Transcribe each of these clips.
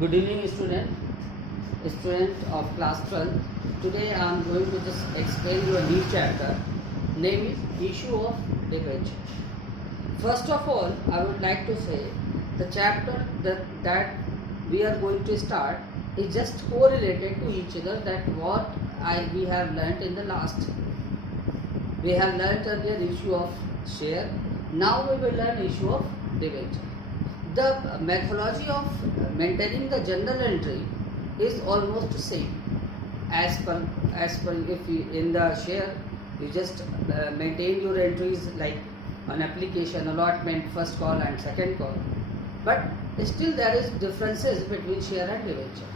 Good evening, student of class 12. Today I am going to just explain you a new chapter, name is issue of debenture. First of all, I would like to say the chapter that we are going to start is just correlated to each other. That what we have learnt in the last. We have learnt earlier issue of share. Now we will learn issue of debenture. The methodology of maintaining the journal entry is almost the same as per if you, in the share you just maintain your entries like an application, allotment, first call and second call, but still there is differences between share and debenture.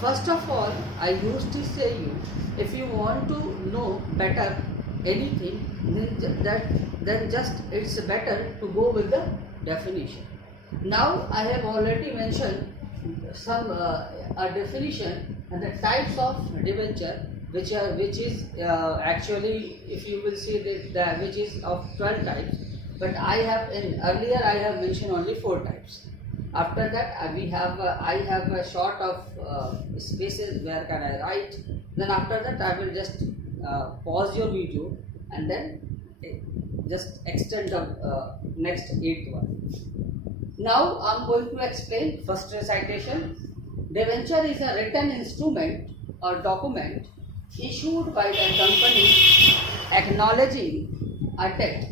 First of all, I used to say you, if you want to know better anything, then just it's better to go with the definition. Now I have already mentioned some a definition and the types of debenture which is actually, if you will see that which is of 12 types, but I have earlier I have mentioned only 4 types. After that I have a short of spaces where can I write. Then after that I will just pause your video and then just extend the next 8th one. Now I am going to explain first recitation. Debenture is a written instrument or document issued by the company acknowledging a debt.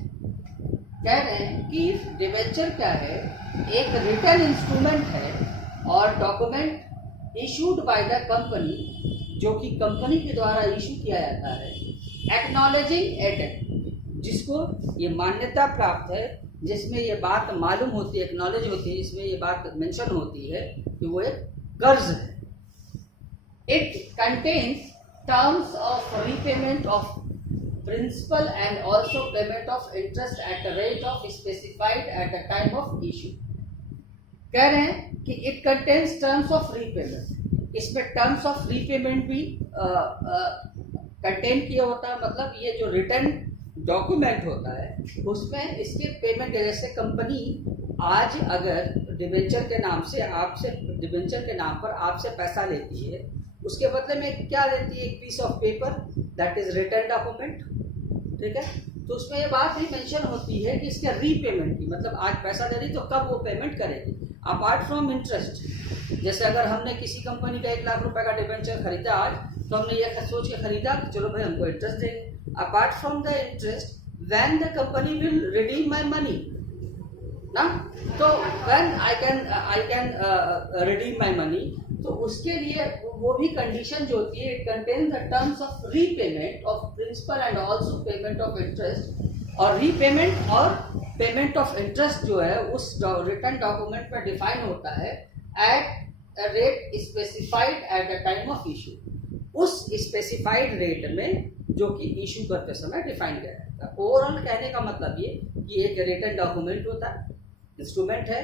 कह रहे हैं कि debenture क्या है, एक written instrument है और document issued by the company, जो कि कंपनी के द्वारा इशू किया जाता है, एक्नॉलेजिंग ए डेट, जिसको ये मान्यता प्राप्त है, जिसमें ये बात मालूम होती है, एक्नॉलेज होती है, जिसमें ये बात मेंशन होती है कि वो एक कर्ज है. It contains terms of repayment of principal and also payment of interest at the rate of specified at the time of issue. कह रहे हैं कि it contains terms of repayment. इसमें टर्म्स ऑफ रीपेमेंट भी कंटेन किया होता है. मतलब ये जो रिटर्न डॉक्यूमेंट होता है उसमें इसके पेमेंट, जैसे कंपनी आज अगर डिबेंचर के नाम से आपसे, डिबेंचर के नाम पर आपसे पैसा लेती है, उसके बदले में क्या लेती है, एक piece of paper, that is return document. ठीक है, तो उसमें ये बात ही मेंशन होती है कि इसके रीपेमेंट की, मतलब आज पैसा दे रही तो कब वो पेमेंट करेगी. अपार्ट फ्रॉम इंटरेस्ट, जैसे अगर हमने किसी कंपनी का 1 लाख रुपए का डिबेंचर खरीदा आज, तो हमने ये सोच के खरीदा कि चलो भाई हमको इंटरेस्ट देंगे. Apart from the interest, when the company will redeem my money, ना, तो when I can redeem my money, तो उसके लिए वो भी कंडीशन जो होती है, it contains the terms of repayment of principal and also payment of interest. और रीपेमेंट और पेमेंट ऑफ इंटरेस्ट जो है उस रिटर्न डॉक्यूमेंट में डिफाइन होता है at a rate specified at the time of issue. उस स्पेसिफाइड रेट में जो कि इशू करते समय डिफाइन किया जाता है. ओवरऑल कहने का मतलब ये कि एक रिटन डॉक्यूमेंट होता है, इंस्ट्रूमेंट है.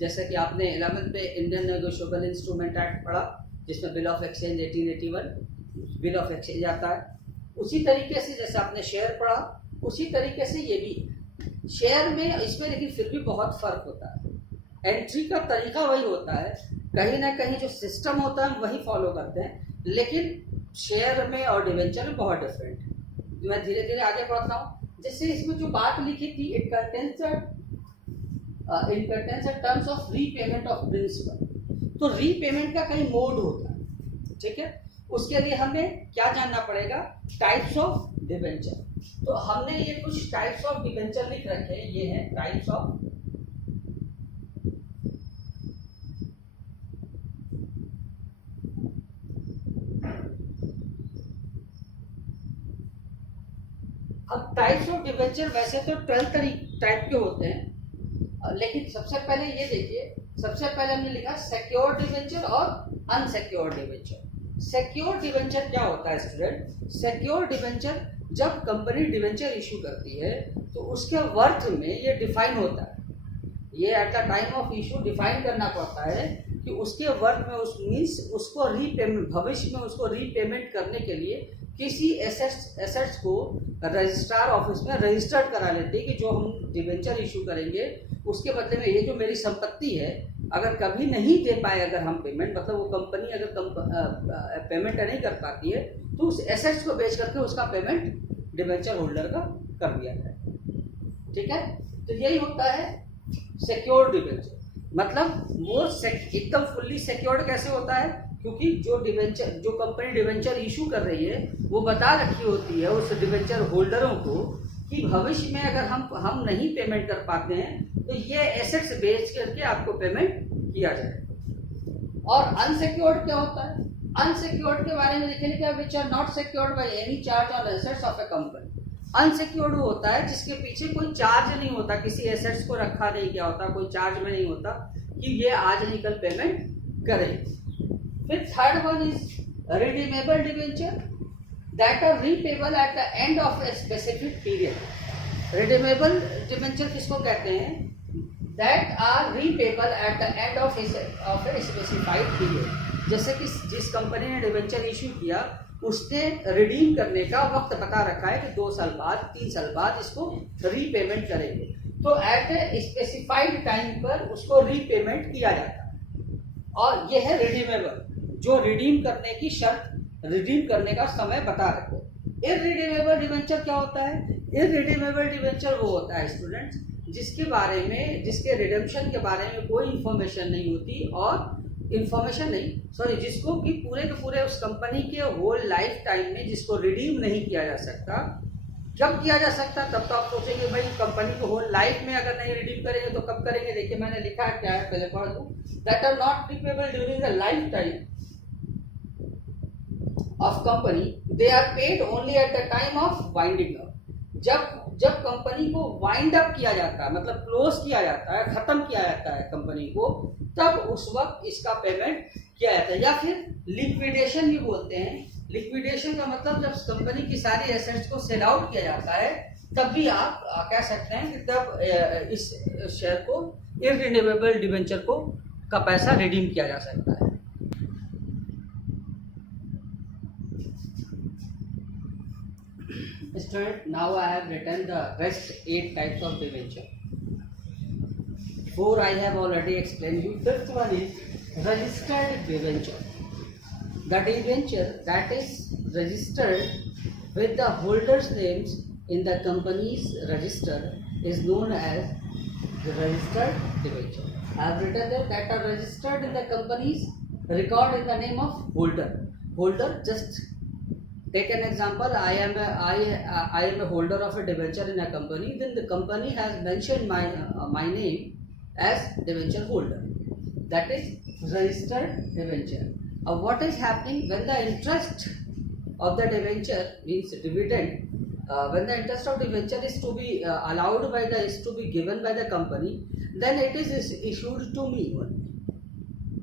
जैसे कि आपने 11th पे इंडियन नेगोशिएबल इंस्ट्रूमेंट एक्ट पढ़ा, जिसमें bill of exchange 1881 bill of exchange आता है. उसी तरीके से जैसे आपने शेयर पढ़ा, उसी तरीके से ये भी शेयर में, इसमें लेकिन फिर भी बहुत फर्क होता है. एंट्री का तरीका वही होता है, कहीं ना कहीं जो सिस्टम होता है वही फॉलो करते हैं, लेकिन शेयर में और डिवेंचर में बहुत डिफरेंट है. मैं धीरे धीरे आगे बढ़ता हूँ. जैसे इसमें जो बात लिखी थी, it contains terms of repayment of principal. तो रीपेमेंट का कई मोड होता है. ठीक है, उसके लिए हमें क्या जानना पड़ेगा, टाइप्स ऑफ डिवेंचर. तो हमने ये कुछ टाइप्स ऑफ डिवेंचर लिख रखे हैं. ये है टाइप्स ऑफ अब टाइप्स ऑफ डिवेंचर वैसे तो 12 टाइप के होते हैं, लेकिन सबसे पहले ये देखिए, सबसे पहले हमने लिखा सिक्योर डिवेंचर और अनसिक्योर डिवेंचर. सिक्योर डिवेंचर क्या होता है स्टूडेंट? सिक्योर डिवेंचर, जब कंपनी डिवेंचर इशू करती है तो उसके वर्थ में ये डिफाइन होता है. ये eight the time of issue define करना पड़ता है कि उसके वर्थ में, उस मीन्स उसको रीपेमेंट, भविष्य में उसको रीपेमेंट करने के लिए किसी एसेट्स को रजिस्ट्रार ऑफिस में रजिस्टर्ड करा लेते हैं कि जो हम डिवेंचर इशू करेंगे उसके बदले में ये जो मेरी संपत्ति है, अगर कभी नहीं दे पाए अगर हम पेमेंट, मतलब वो कंपनी अगर पेमेंट नहीं कर पाती है, तो उस एसेट्स को बेच करके उसका पेमेंट डिबेंचर होल्डर का कर दिया जाए। ठीक है, तो यही होता है सिक्योर्ड डिबेंचर। मतलब वो एकदम फुल्ली सिक्योर्ड कैसे होता है, क्योंकि जो कंपनी डिबेंचर इशू कर रही है वो बता रखी होती है उस डिबेंचर होल्डरों को कि भविष्य में अगर हम नहीं पेमेंट कर पाते हैं तो ये एसेट्स बेच करके आपको पेमेंट किया जाए। और अनसिक्योर्ड क्या होता है? अनसिक्योर्ड के बारे में लिखेंगे क्या, which are not secured by any charge on assets of a company. Unsecured वो होता है जिसके पीछे कोई चार्ज नहीं होता, किसी एसेट्स को रखा नहीं गया होता, कोई चार्ज में नहीं होता कि ये आज नहीं कल पेमेंट करें। फिर third one is redeemable debenture that are repayable at the end of a specific period. Redeemable debenture किसको कहते हैं? That are repayable at the end of a specified period. जैसे कि जिस कंपनी ने डिबेंचर इशू किया उसने रिडीम करने का वक्त बता रखा है कि 2 साल बाद 3 साल बाद इसको रीपेमेंट करेंगे, तो एट ए स्पेसिफाइड टाइम पर उसको रीपेमेंट किया जाता है। और यह है रिडीमेबल, जो रिडीम करने की शर्त, रिडीम करने का समय बता रखे। इररिडीमेबल डिबेंचर क्या होता है? इररिडीमेबल डिबेंचर वो होता है स्टूडेंट्स जिसके रिडेम्पशन के बारे में कोई इंफॉर्मेशन नहीं होती, और जिसको कि पूरे के पूरे उस कंपनी के होल लाइफ टाइम में जिसको रिडीम नहीं किया जा सकता। जब किया जा सकता तब तो आप सोचेंगे भाई कंपनी को होल लाइफ में अगर नहीं रिडीम करेंगे तो कब करेंगे। देखिए मैंने लिखा है क्या है, पहले पढ़ दूं। That are not repayable during the lifetime of company, they are paid only at the time of winding up. जब कंपनी को वाइंड अप किया जाता है, मतलब क्लोज किया जाता है, खत्म किया जाता है कंपनी को, तब उस वक्त इसका पेमेंट किया जाता है। या फिर लिक्विडेशन भी बोलते हैं। लिक्विडेशन का मतलब जब कंपनी की सारी एसेट्स को सेल आउट किया जाता है तब भी आप कह सकते हैं कि तब इस शेयर को, इररिडीमेबल डिबेंचर को का पैसा रिडीम किया जा सकता है। Student, now I have written the rest 8 types of debenture. 4 I have already explained you. Fifth one is registered debenture. The debenture that is registered with the holders' names in the company's register is known as the registered debenture. I have written there that are registered in the company's record in the name of holder. Holder, just take an example. I am a holder of a debenture in a company. Then the company has mentioned my name as debenture holder. That is registered debenture. What is happening when the interest of the debenture means dividend? When the interest of debenture is to be allowed by is to be given by the company, then it is issued to me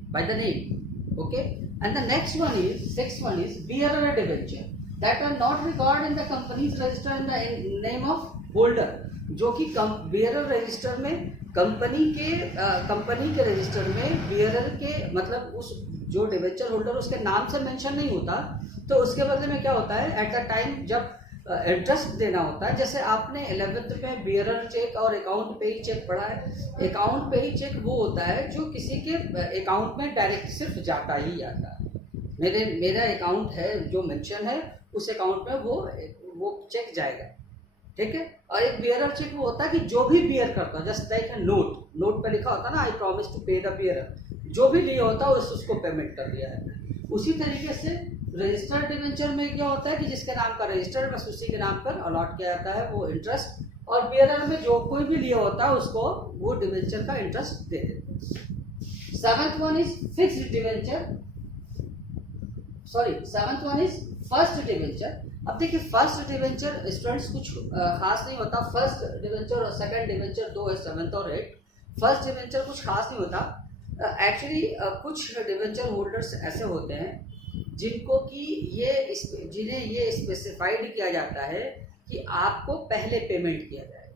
by the name. Okay. And the next one is, sixth one is bearer debenture that are not recorded in the company's register in the name of holder. जो कि bearer register में company के register में bearer के मतलब उस जो debenture holder उसके नाम से मेंशन नहीं होता, तो उसके बदले में क्या होता है, एट द टाइम जब इंटरेस्ट देना होता है। जैसे आपने 11th में बियरर चेक और अकाउंट पे ही चेक पढ़ा है। अकाउंट पे ही चेक वो होता है जो किसी के अकाउंट में डायरेक्ट सिर्फ जाता ही जाता है। मेरा अकाउंट है जो मेंशन है, उस अकाउंट में वो चेक जाएगा, ठीक है। और एक बियरर चेक वो होता है कि जो भी बियर करता है, जस्ट लाइक नोट पे लिखा होता है ना, आई प्रॉमिस टू पे द बियरर, जो भी लिया होता है उसको पेमेंट कर दिया है। उसी तरीके से रजिस्टर्ड डिबेंचर में क्या होता है कि जिसके नाम का रजिस्टर्ड बस उसी के नाम पर अलॉट किया जाता है वो इंटरेस्ट, और बियरर में जो कोई भी लिया होता है उसको वो डिबेंचर का इंटरेस्ट दे देते हैं। Seventh one is fixed debenture, seventh one is first debenture. अब देखिए फर्स्ट डिबेंचर स्टूडेंट्स कुछ खास नहीं होता। फर्स्ट डिबेंचर और सेकंड डिबेंचर दो है, 7th और 8th। फर्स्ट डिबेंचर कुछ खास नहीं होता एक्चुअली। कुछ डिबेंचर होल्डर्स ऐसे होते हैं जिन्हें ये स्पेसिफाइड किया जाता है कि आपको पहले पेमेंट किया जाए,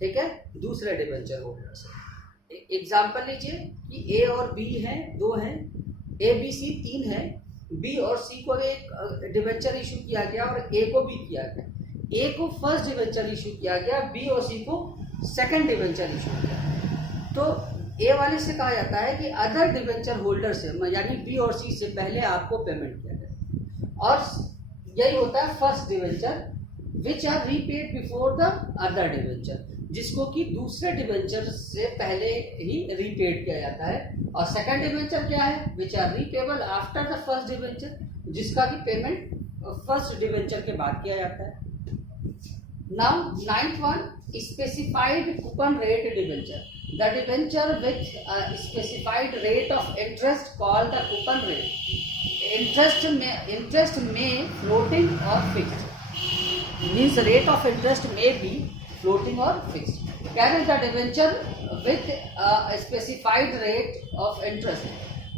ठीक है, दूसरे डिबेंचर होल्डर से। एग्जाम्पल लीजिए कि ए और बी हैं, 2 हैं, ए बी सी 3 है, बी और सी को एक डिबेंचर इशू किया गया और ए को भी किया गया। ए को फर्स्ट डिबेंचर इशू किया गया, बी और सी को सेकंड डिबेंचर इशू किया। तो ए वाले से कहा जाता है कि अदर डिबेंचर होल्डर से, यानी बी और सी से पहले आपको पेमेंट किया जाए, और यही होता है first debenture which are repaid before the other debenture, जिसको कि दूसरे डिबेंचर से पहले ही रीपेड किया जाता है। और सेकंड डिबेंचर क्या है, which are repayable after the first debenture, जिसका भी पेमेंट फर्स्ट डिबेंचर के बाद किया जाता है। Now ninth one, specified coupon rate debenture, the debenture with specified rate of interest called the coupon rate. Interest में फ्लोटिंग और fixed, means the rate of interest may be floating or fixed. Carry the debenture with a specified rate of interest,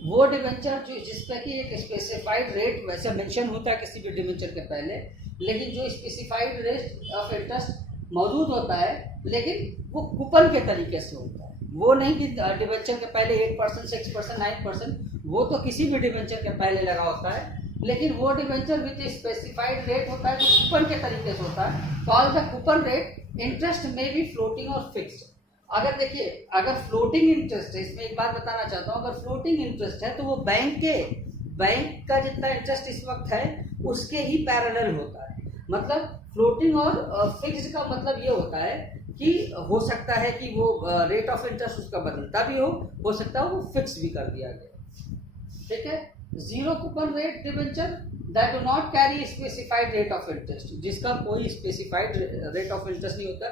वो debenture जो जिस पे कि एक specified rate वैसे mention होता है किसी भी डिवेंचर के पहले, लेकिन जो स्पेसिफाइड रेट ऑफ इंटरेस्ट मौजूद होता है, लेकिन वो कूपन के तरीके से होता है, वो नहीं कि डिवेंचर के पहले 8%, 6%, 9%, वो तो किसी भी डिवेंचर के पहले लगा होता है, लेकिन वो डिवेंचर विथ स्पेसिफाइड रेट होता है जो कूपन के तरीके से होता है, call the coupon rate. Interest में भी फ्लोटिंग और फिक्स्ड। अगर देखिए, अगर फ्लोटिंग इंटरेस्ट है, इसमें एक बात बताना चाहता हूँ, अगर फ्लोटिंग इंटरेस्ट है तो वो बैंक का जितना इंटरेस्ट इस वक्त है उसके ही पैरेलल होता है। मतलब फ्लोटिंग और फिक्स्ड का मतलब ये होता है कि हो सकता है कि वो रेट ऑफ इंटरेस्ट उसका बदलता भी हो सकता है वो फिक्स भी कर दिया गया, ठीक है। Zero coupon rate debenture that do not carry specified rate of interest, जिसका कोई स्पेसिफाइड रेट ऑफ इंटरेस्ट नहीं होता।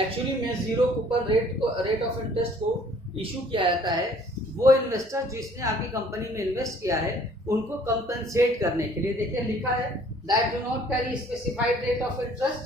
एक्चुअली में zero coupon rate of interest को इशू किया जाता है वो इन्वेस्टर जिसने आपकी कंपनी में इन्वेस्ट किया है उनको कंपनसेट करने के लिए। देखिए लिखा है that do not carry specified rate of interest,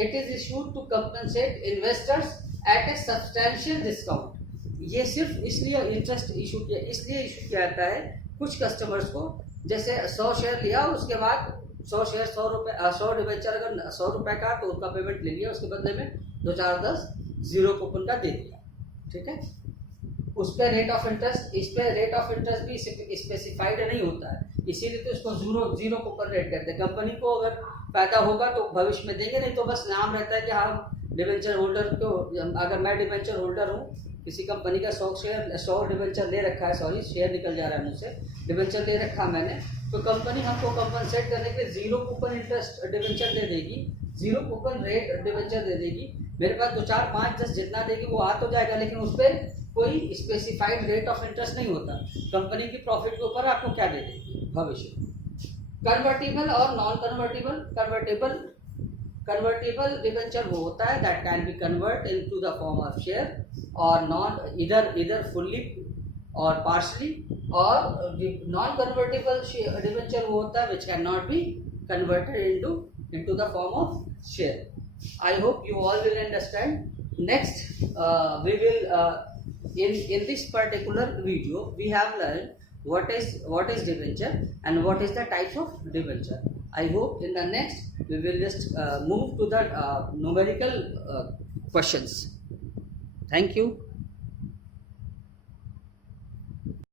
it is issued to compensate investors at a substantial discount. ये सिर्फ इसलिए इंटरेस्ट इशू किया जाता है कुछ कस्टमर्स को, जैसे 100 शेयर लिया, उसके बाद 100 शेयर 100 डिबेंचर अगर 100 रुपये का, तो उनका पेमेंट ले लिया, उसके बदले में 2 4 10 जीरो कूपन का दे दिया, ठीक है। उस पर रेट ऑफ इंटरेस्ट, इस पर रेट ऑफ इंटरेस्ट भी स्पेसिफाइड नहीं होता है, इसीलिए तो इसको जीरो कूपन रेट कहते हैं। कंपनी को अगर फायदा होगा तो भविष्य में देंगे, नहीं तो बस नाम रहता है कि हाँ डिबेंचर होल्डर को, अगर मैं डिबेंचर होल्डर हूँ किसी कंपनी का 100 डिबेंचर ले रखा है, सॉरी शेयर निकल जा रहा है मुझसे, डिबेंचर ले रखा मैंने, तो कंपनी हमको कंपनसेट करने के लिए जीरो कूपन इंटरेस्ट डिबेंचर दे देगी, जीरो कूपन रेट डिबेंचर दे देगी। मेरे पास 2 4 5 10 जितना देगी वो आ तो जाएगा, लेकिन उस पर कोई स्पेसिफाइड रेट ऑफ इंटरेस्ट नहीं होता। कंपनी की प्रॉफिट के ऊपर आपको क्या दे देगी भविष्य। कन्वर्टिबल और नॉन कन्वर्टिबल कन्वर्टेबल डिबेंचर वो होता है that can be convert into the form of share और नॉन इधर फुल्ली और पार्शली, और नॉन कन्वर्टेबल डिबेंचर वो होता है which can not be converted into the form of share. I hope you all will understand. Next, we will in this particular video we have learned what is debenture and what is the types of debenture. I hope in the next we will just move to the numerical questions. Thank you.